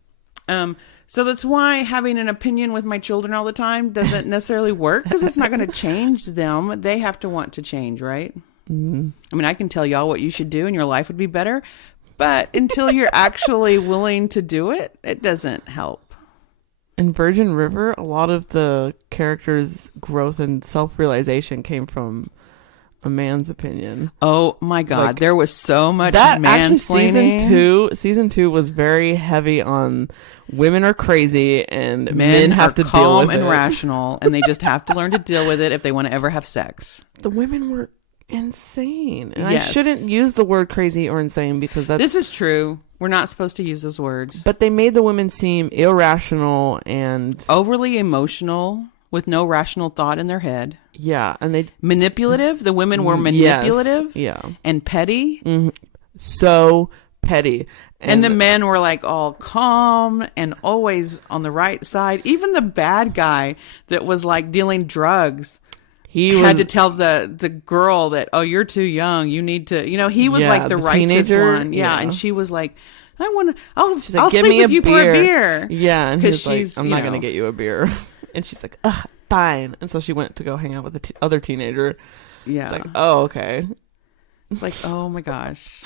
So that's why having an opinion with my children all the time doesn't necessarily work, because it's not going to change them. They have to want to change, right? I mean, I can tell y'all what you should do and your life would be better, but until you're actually willing to do it, it doesn't help. In Virgin River, a lot of the characters' growth and self-realization came from a man's opinion. Oh my God, Like, there was so much that mansplaining. actually season two was very heavy on women are crazy and men have to deal calm with and it. rational, and they just have to learn to deal with it if they want to ever have sex. The women were insane, and Yes. I shouldn't use the word crazy or insane because that's. This is true. We're not supposed to use those words. But they made the women seem irrational and Overly emotional with no rational thought in their head. yeah, and they Manipulative. The women were manipulative. Yes, yeah, And petty. so petty. And the men were like all calm and always on the right side. Even the bad guy that was like dealing drugs he had was, to tell the girl that, oh, you're too young. You need to, he was Yeah, like the righteous teenager, one. Yeah. yeah. And she was like, I want to, I'll like, sleep with you for a beer. Yeah, and he's 'Cause like, she's, I'm not gonna get you a beer, and she's like, ugh, fine. And so she went to go hang out with the other teenager. Yeah. It's like, oh, okay. It's like, oh my gosh.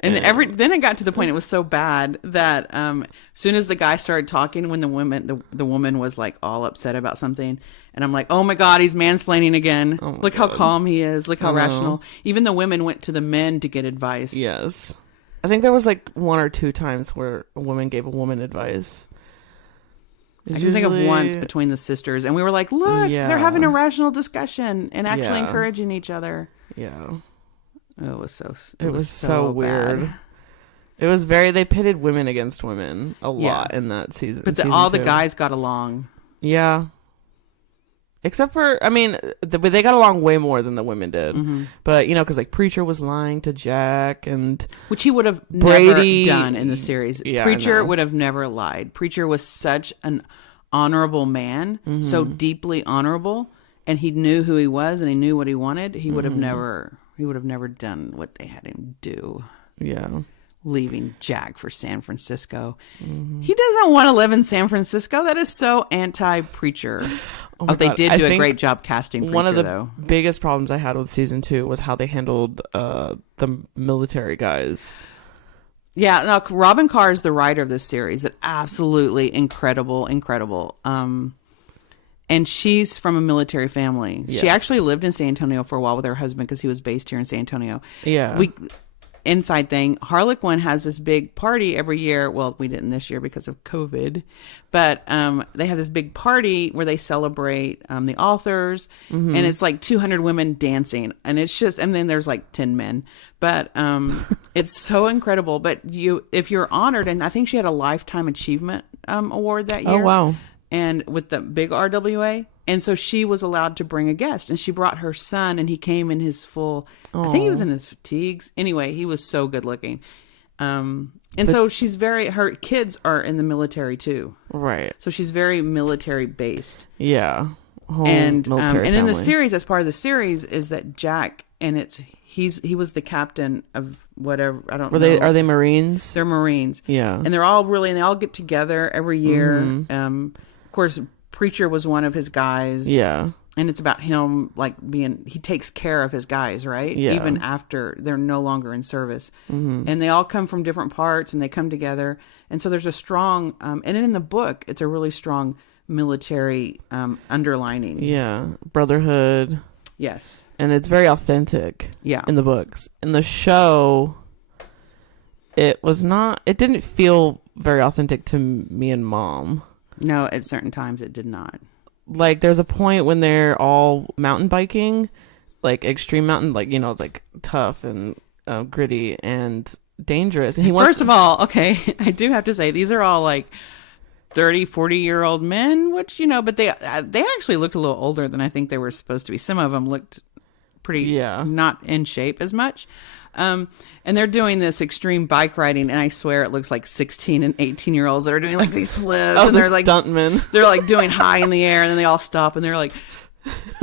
And then it got to the point it was so bad that as soon as the guy started talking, when the woman was like all upset about something, and I'm like, oh my God, he's mansplaining again. Oh my Look how God. calm he is. Look how rational. Even the women went to the men to get advice. Yes, I think there was like 1 or 2 times where a woman gave a woman advice. I can think of once between the sisters, and we were like, look, Yeah. they're having a rational discussion and actually Yeah. encouraging each other. Yeah. It was so. It was so weird. bad. It was they pitted women against women a lot in that season. But season all the 2. guys got along. Yeah. Except for, I mean, but they got along way more than the women did. Mm-hmm. But, because like Preacher was lying to Jack and Which he would have Brady- never done in the series. Yeah, I Preacher know. would have never lied. Preacher was such an honorable man, so deeply honorable, and he knew who he was and he knew what he wanted. He would have never done what they had him do. yeah. Leaving Jack for San Francisco. He doesn't want to live in San Francisco. That is so anti-Preacher. my They God. did I do a think great job casting Preacher, One of the though. biggest problems I had with season 2 was how they handled the military guys. Yeah, no, Robin Carr is the writer of this series. It's absolutely incredible. And she's from a military family. Yes. She actually lived in San Antonio for a while with her husband because he was based here in San Antonio. Yeah. Inside thing, Harlequin has this big party every year. Well, we didn't this year because of COVID, but they have this big party where they celebrate the authors, and it's like 200 women dancing, and it's just, and then there's like 10 men, but it's so incredible. But if you're honored, and I think she had a Lifetime Achievement Award that year. Oh, wow. And with the big RWA. And so she was allowed to bring a guest, and she brought her son, and he came in his full, I think he was in his fatigues. Anyway, he was so good looking. So she's her kids are in the military too. Right. So she's very military based. Yeah. Whole And military in the family. series, as part of the series, is that Jack, and he was the captain of whatever, I don't know. Are they Marines? They're Marines. Yeah. And they all get together every year. Of course, Preacher was one of his guys. Yeah. And it's about him he takes care of his guys, right? Yeah. Even after they're no longer in service. And they all come from different parts, and they come together. And so there's a strong, and in the book, it's a really strong military underlining. Yeah. Brotherhood. Yes. And it's very authentic. Yeah. In the books. In the show, it didn't feel very authentic to me and Mom. No, at certain times it did not. Like, there's a point when they're all mountain biking, like extreme mountain, like, it's like tough and gritty and dangerous. And First of all, okay, I do have to say, these are all like 30, 40-year-old men, which, but they actually looked a little older than I think they were supposed to be. Some of them looked pretty not in shape as much. And they're doing this extreme bike riding, and I swear it looks like 16 and 18-year-olds that are doing like these flips, and they're like stuntmen. They're like doing high in the air, and then they all stop, and they're like,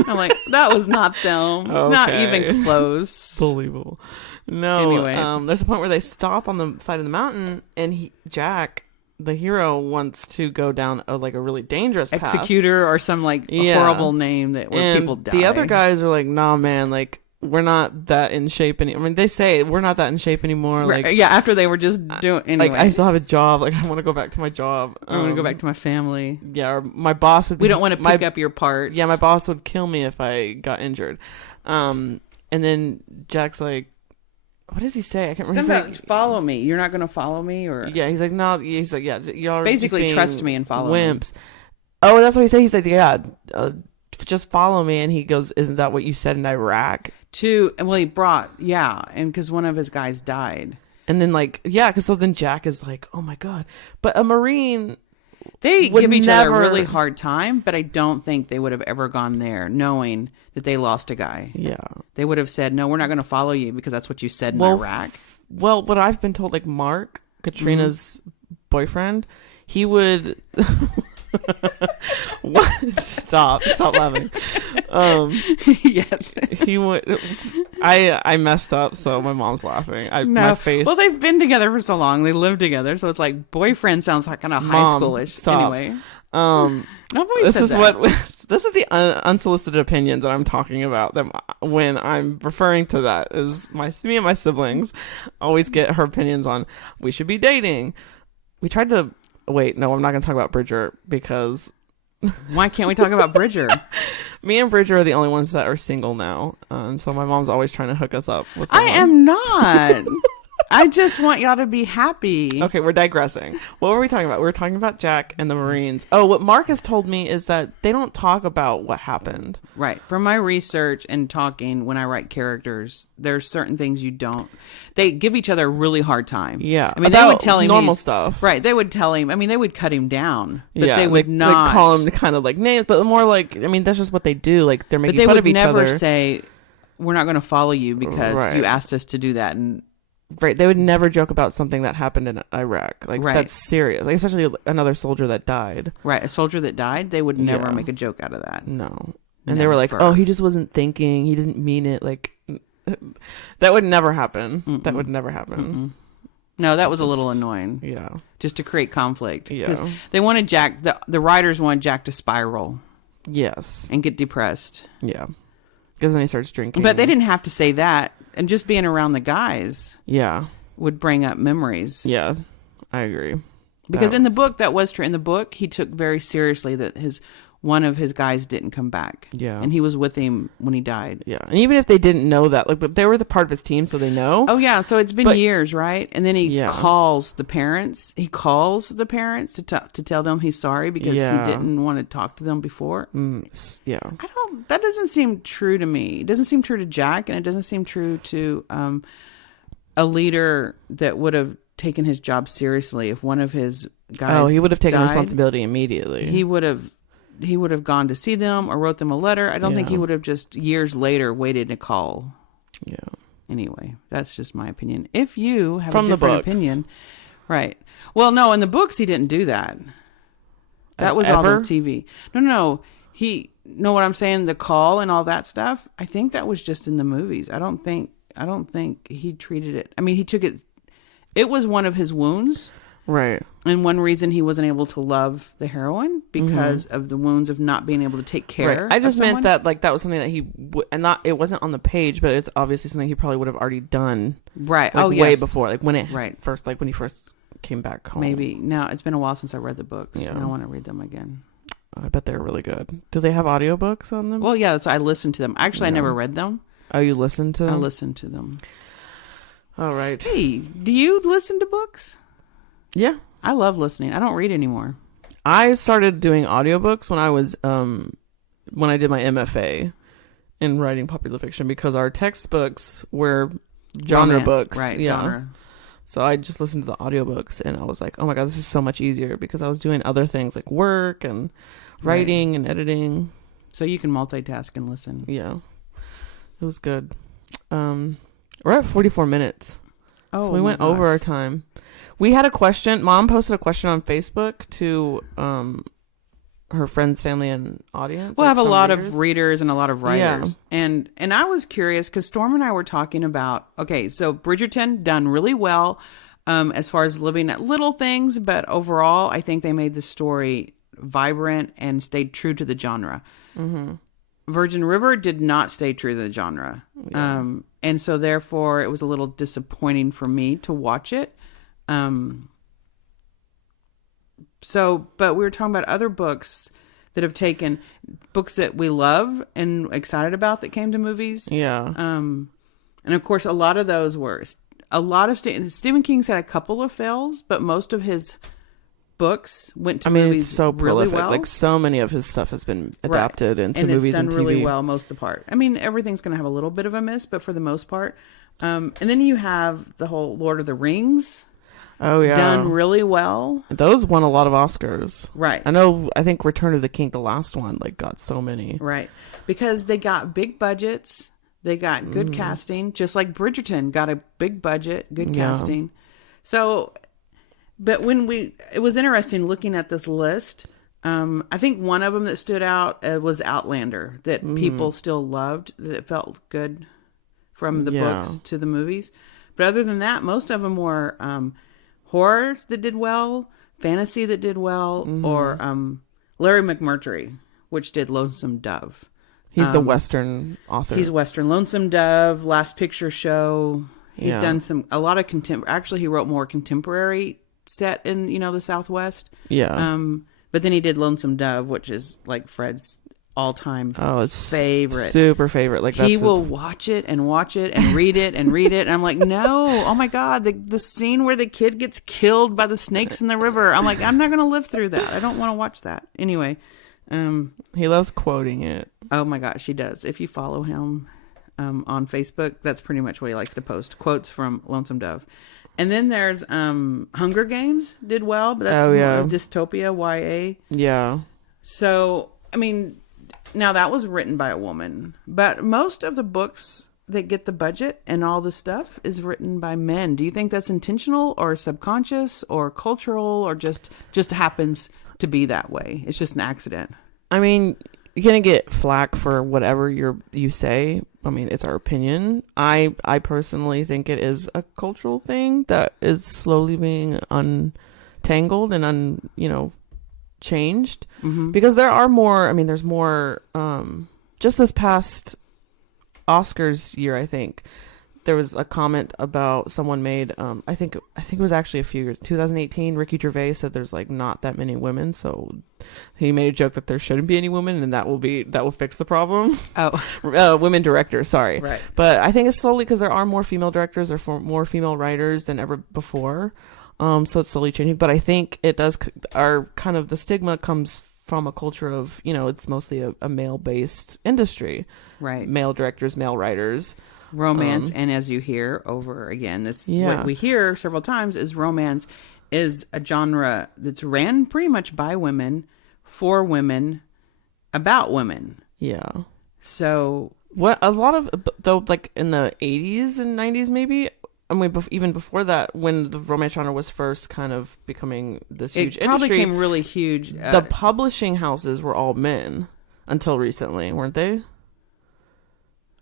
I'm like, that was not them, not even close. Believable. No. Anyway, there's a point where they stop on the side of the mountain, and Jack, the hero, wants to go down a really dangerous path. Executor or some horrible name where people die. The other guys are like, nah, man, we're not that in shape anymore. I mean, they say we're not that in shape anymore. Right. Yeah, after they were just doing anyway. I still have a job. I want to go back to my job. I want to go back to my family. Yeah, or my boss would. We don't want to pick up your parts. Yeah, my boss would kill me if I got injured. And then Jack's like, what does he say? I can't remember. Somebody follow me. You're not going to follow me, or yeah, he's like, no. He's like, yeah, y'all basically just trust me and follow wimps. me. Oh, that's what he said. He's like, yeah, just follow me. And he goes, isn't that what you said in Iraq? Well, he brought and because one of his guys died. And then because so then Jack is like, oh my god, but a Marine. They give each other a really hard time, but I don't think they would have ever gone there knowing that they lost a guy. Yeah. They would have said, no, we're not going to follow you because that's what you said in Iraq. Well, what I've been told, like Mark, Katrina's boyfriend, he would... What? Stop laughing. Yes. He would... I messed up, so my mom's laughing. My face... Well, they've been together for so long. They live together, so it's like boyfriend sounds like kind of high schoolish. Stop. Anyway. This is the unsolicited opinions that I'm talking about. That when I'm referring to that is me and my siblings always get her opinions on we should be dating. We tried to wait. No, I'm not going to talk about Bridger because why can't we talk about Bridger? Me and Bridger are the only ones that are single now, and so my mom's always trying to hook us up with someone. I am not. I just want y'all to be happy. Okay, we're digressing. What were we talking about? We were talking about Jack and the Marines. Oh, what Mark has told me is that they don't talk about what happened. Right. From my research and talking, when I write characters, there's certain things you don't... They give each other a really hard time. Yeah. I mean, they would tell him normal stuff. Right. They would tell him... I mean, they would cut him down. But yeah, they would not... They call him kind of like names, but more like... I mean, that's just what they do. Like, they're making fun of each other. But they would never say, we're not going to follow you because you asked us to do that. And... Right, they would never joke about something that happened in Iraq. Like, that's serious. Like, especially another soldier that died. Right, a soldier that died, they would never make a joke out of that. No. And they were like, oh, he just wasn't thinking. He didn't mean it. Like, that would never happen. Mm-mm. That would never happen. Mm-mm. No, that was a little annoying. Yeah. Just to create conflict. Because yeah. they wanted Jack, the writers wanted Jack to spiral. Yes. And get depressed. Yeah. Because then he starts drinking. But they didn't have to say that. And just being around the guys would bring up memories. Yeah, I agree. Because in the book, that was true. In the book, he took very seriously that one of his guys didn't come back. Yeah. And he was with him when he died. Yeah. And even if they didn't know that, like, but they were the part of his team, so they know. Oh, yeah. So it's been years, right? And then he calls the parents. He calls the parents to tell them he's sorry because he didn't want to talk to them before. Yeah. That doesn't seem true to me. It doesn't seem true to Jack, and it doesn't seem true to a leader that would have taken his job seriously. If one of his guys he would have taken responsibility immediately. He would have gone to see them or wrote them a letter. I don't think he would have just years later waited to call. Yeah. Anyway, that's just my opinion. If you have a different opinion, right? Well, no, in the books he didn't do that. That was all on TV. No. Know what I'm saying? The call and all that stuff. I think that was just in the movies. I don't think he treated it. I mean, he took it. It was one of his wounds, right? And one reason he wasn't able to love the heroine because of the wounds of not being able to take care. Right. I just meant that that was something that he it wasn't on the page, but it's obviously something he probably would have already done. Right. Like, way before, like when first, like when he first came back home. Maybe now it's been a while since I read the books. Yeah. And I want to read them again. I bet they're really good. Do they have audiobooks on them? Well, yeah, I listened to them. Actually, I never read them. Oh, you listened to them? I listened to them. All right. Hey, do you listen to books? Yeah. I love listening. I don't read anymore. I started doing audiobooks when I was when I did my MFA in writing popular fiction because our textbooks were genre books. Right, yeah. Genre. So I just listened to the audiobooks and I was like, oh my God, this is so much easier because I was doing other things like work and writing and editing. So you can multitask and listen. Yeah. It was good. We're at 44 minutes. Oh, so we went over our time. We had a question. Mom posted a question on Facebook to her friends, family, and audience. We'll have a lot of readers and a lot of writers. Yeah. And I was curious because Storm and I were talking about, okay, so Bridgerton done really well as far as living at little things, but overall, I think they made the story vibrant and stayed true to the genre. Mm-hmm. Virgin River did not stay true to the genre. Yeah. And so therefore, it was a little disappointing for me to watch it. But we were talking about other books that have taken books that we love and excited about that came to movies. Yeah. And of course, a lot of those were Stephen King's had a couple of fails, but most of his books went to movies it's so really prolific. well. Like so many of his stuff has been adapted into and movies it's done and TV. really well most of the part. I mean, everything's going to have a little bit of a miss, but for the most part. And then you have the whole Lord of the Rings. Oh yeah, done really well. Those won a lot of Oscars. Right. I think Return of the King, the last one, like got so many. Right. Because they got big budgets. They got good casting, just like Bridgerton got a big budget, good casting. So, but it was interesting looking at this list. I think one of them that stood out was Outlander, that people still loved, that it felt good from the books to the movies. But other than that, most of them were horror that did well, fantasy that did well, or Larry McMurtry, which did Lonesome Dove. He's the Western author. He's Western. Lonesome Dove, Last Picture Show. He's done a lot of Actually, he wrote more contemporary set in, the Southwest. Yeah. But then he did Lonesome Dove, which is like Fred's all-time favorite. Super favorite. Like he will watch it and read it and read it. And I'm like, no, oh my God, the scene where the kid gets killed by the snakes in the river. I'm like, I'm not going to live through that. I don't want to watch that. Anyway. He loves quoting it. Oh my gosh, he does. If you follow him on Facebook, that's pretty much what he likes to post. Quotes from Lonesome Dove. And then there's Hunger Games did well, but that's more dystopia, YA. Yeah. So, I mean, now that was written by a woman, but most of the books that get the budget and all the stuff is written by men. Do you think that's intentional or subconscious or cultural or just happens to be that way? It's just an accident. I mean, you're gonna get flack for whatever you say. I mean, it's our opinion. I personally think it is a cultural thing that is slowly being untangled and changed, because there are more. I mean, there's more. Just this past Oscars year, I think there was a comment about someone made. I think it was actually a few years, 2018. Ricky Gervais said there's like not that many women, so he made a joke that there shouldn't be any women, and that will fix the problem. Oh, women directors, sorry. Right. But I think it's slowly because there are more female directors or more female writers than ever before. So it's slowly changing. But I think it does. The stigma comes from a culture of it's mostly a male based industry. Right. Male directors, male writers. Romance, and as you hear over again, what we hear several times is romance is a genre that's ran pretty much by women, for women, about women. Yeah. So what a lot of though, like in the 80s and 90s, maybe. I mean, even before that, when the romance genre was first kind of becoming this huge industry, it probably became really huge. The publishing houses were all men until recently, weren't they?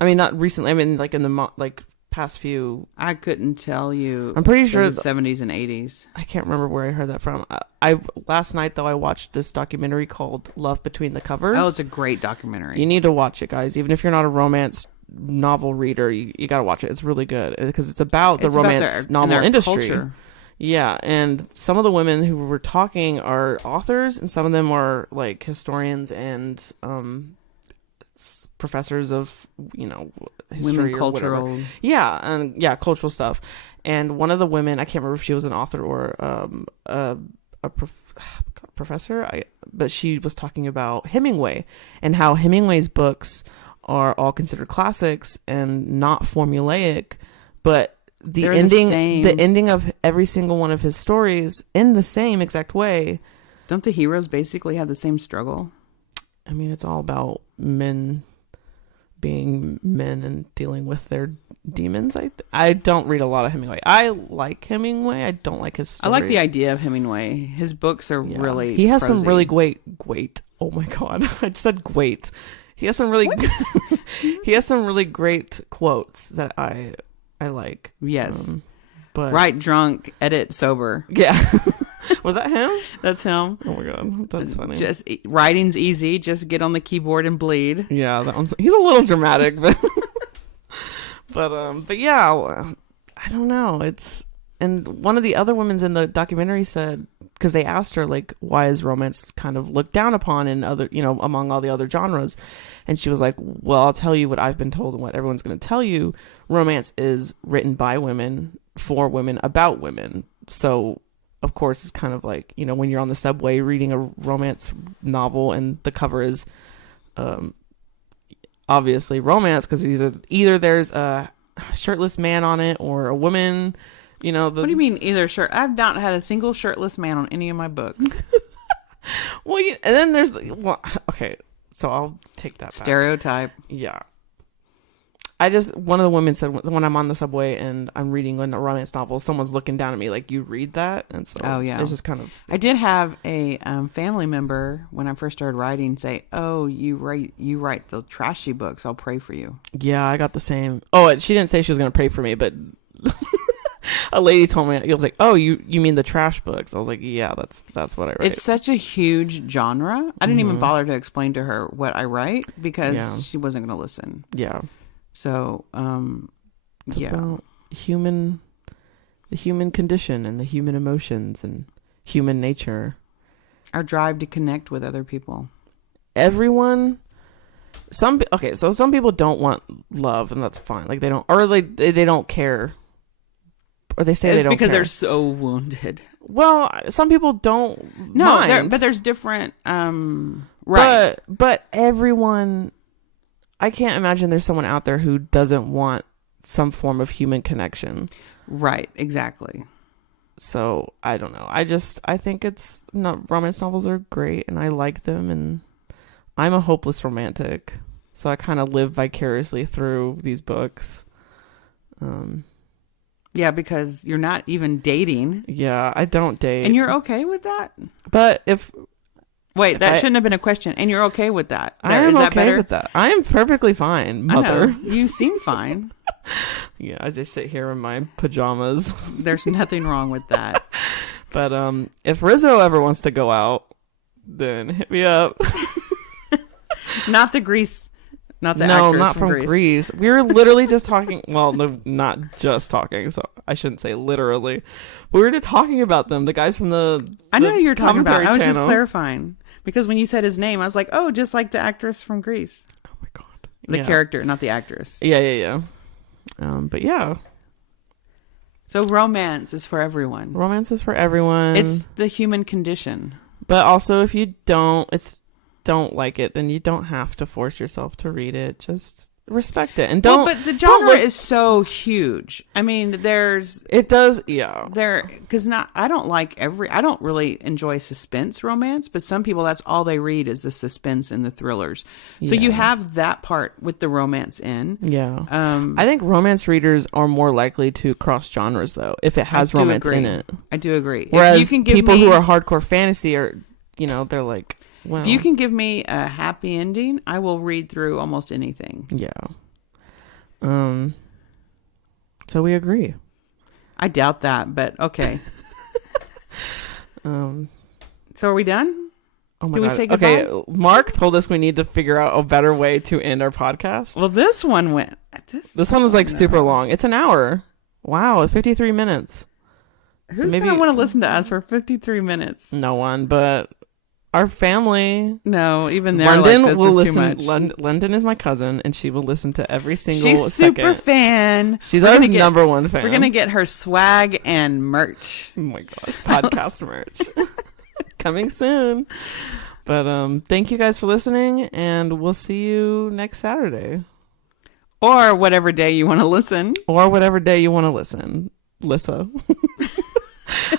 I mean, not recently. I mean, like in the past few. I couldn't tell you. I'm pretty sure the 70s and 80s. I can't remember where I heard that from. I last night though I watched this documentary called Love Between the Covers. Oh, it's a great documentary. You need to watch it, guys. Even if you're not a romance novel reader, you got to watch it. It's really good because it's about the romance novel industry. Culture. Yeah, and some of the women who were talking are authors, and some of them are like historians and professors of history, women, or cultural, whatever. Cultural stuff. And one of the women, I can't remember if she was an author or a professor, but she was talking about Hemingway and how Hemingway's books are all considered classics and not formulaic, but the ending of every single one of his stories in the same exact way. Don't the heroes basically have the same struggle? I mean, it's all about men being men and dealing with their demons. I don't read a lot of Hemingway. I like Hemingway. I don't like his stories. I like the idea of Hemingway. His books are really He has prosy. some really great. Oh my god! I just said great. He has some really. He has some really great quotes that I like. Yes. But write drunk, edit sober. Yeah. Was that him? That's him. Oh my god, that's funny. Just writing's easy. Just get on the keyboard and bleed. Yeah, that one's. He's a little dramatic, but but yeah, I don't know. And one of the other women's in the documentary said, because they asked her, like, why is romance kind of looked down upon in other, among all the other genres? And she was like, well, I'll tell you what I've been told and what everyone's going to tell you. Romance is written by women, for women, about women. So, of course, it's kind of like, when you're on the subway reading a romance novel and the cover is obviously romance, because either there's a shirtless man on it or a woman. What do you mean either shirt? I've not had a single shirtless man on any of my books. Well, and then there's okay, so I'll take that stereotype. Back. Yeah. One of the women said when I'm on the subway and I'm reading a romance novel, someone's looking down at me like, you read that? And so it's just kind of... I did have a family member when I first started writing say, oh, you write the trashy books, I'll pray for you. Yeah, I got the same. Oh, she didn't say she was going to pray for me, but a lady told me, it was like, oh, you mean the trash books? I was like, yeah, that's what I write. It's such a huge genre. I didn't even bother to explain to her what I write because she wasn't going to listen. Yeah. So, it's about the human condition and the human emotions and human nature. Our drive to connect with other people. Everyone, some people don't want love, and that's fine. Like they don't care, or they say they don't care. It's because they're so wounded. Well, some people don't mind. But there's different, right. But everyone... I can't imagine there's someone out there who doesn't want some form of human connection. Right, exactly. So, I don't know. I think romance novels are great and I like them, and I'm a hopeless romantic. So I kind of live vicariously through these books. Yeah, because you're not even dating. Yeah, I don't date. And you're okay with that? But Wait, that shouldn't have been a question. And you're okay with that? I am okay with that. I am perfectly fine, mother. I know. You seem fine. Yeah, as I sit here in my pajamas. There's nothing wrong with that. But if Rizzo ever wants to go out, then hit me up. Not the Grease. Not from Grease. We were literally just talking. Well, no, not just talking. So I shouldn't say literally. But we were just talking about them. The guys from I know who you're talking about. I was channel. Just clarifying. Because when you said his name, I was like, oh, just like the actress from Grease. Oh my God. The character, not the actress. Yeah. But yeah. So romance is for everyone. Romance is for everyone. It's the human condition. But also, if you don't like it, then you don't have to force yourself to read it. Just respect it and don't. Well, but the genre is so huge. I mean, because I don't really enjoy suspense romance, but some people, that's all they read is the suspense and the thrillers. So you have that part with the romance in. Yeah. I think romance readers are more likely to cross genres though, if it has romance in it. I do agree. Whereas people who are hardcore fantasy are, they're like, well, if you can give me a happy ending, I will read through almost anything. Yeah. So we agree. I doubt that, but okay. So are we done? Oh my God. Do we say goodbye? Okay, Mark told us we need to figure out a better way to end our podcast. Well, this one went... This one was like super long. It's an hour. Wow, 53 minutes. Who's going to want to listen to us for 53 minutes? No one, but... Our family. No, even there. London like, this will is listen. Too much. London is my cousin, and she will listen to every single She's second. super fan. She's our number one fan. We're gonna get her swag and merch. Oh my gosh, podcast merch coming soon. But thank you guys for listening, and we'll see you next Saturday, or whatever day you want to listen. Lissa.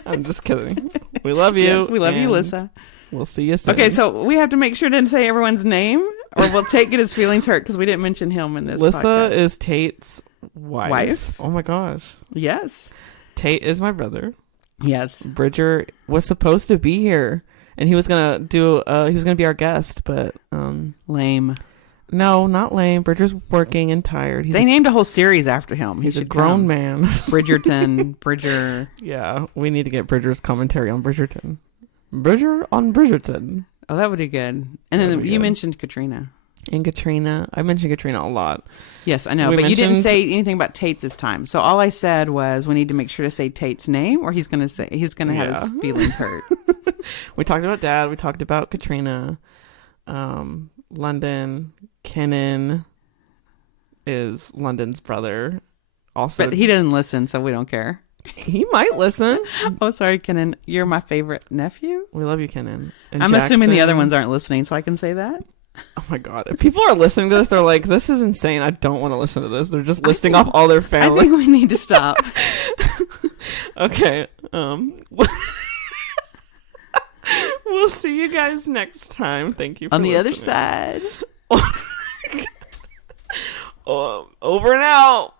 I'm just kidding. We love you. Yes, we love you, Lissa. We'll see you soon. Okay, so we have to make sure to say everyone's name, or we'll Tate get his feelings hurt because we didn't mention him in this Lissa podcast. is Tate's wife. Oh my gosh. Yes. Tate is my brother. Yes. Bridger was supposed to be here, and he was gonna be our guest, but lame. No, not lame. Bridger's working and tired. They named a whole series after him. He's a grown man. Bridgerton, Bridger. Yeah, we need to get Bridger's commentary on Bridgerton. Bridger on Bridgerton. Oh, that would be good. And then you mentioned Katrina. And Katrina. I mentioned Katrina a lot. Yes, I know. But you didn't say anything about Tate this time. So all I said was we need to make sure to say Tate's name, or he's going to have his feelings hurt. We talked about Dad. We talked about Katrina. London. Kenan is London's brother. Also, But he doesn't listen, so we don't care. he might listen. Oh, sorry, Kenan. You're my favorite nephew. We love you, Kenan. And I'm assuming the Jackson. other ones aren't listening, so I can say that. Oh my god. If people are listening to this, they're like, this is insane. I don't want to listen to this. They're just listing off all their I family. think we need to stop. Okay. We'll see you guys next time. Thank you for On the other listening. side. Over and out.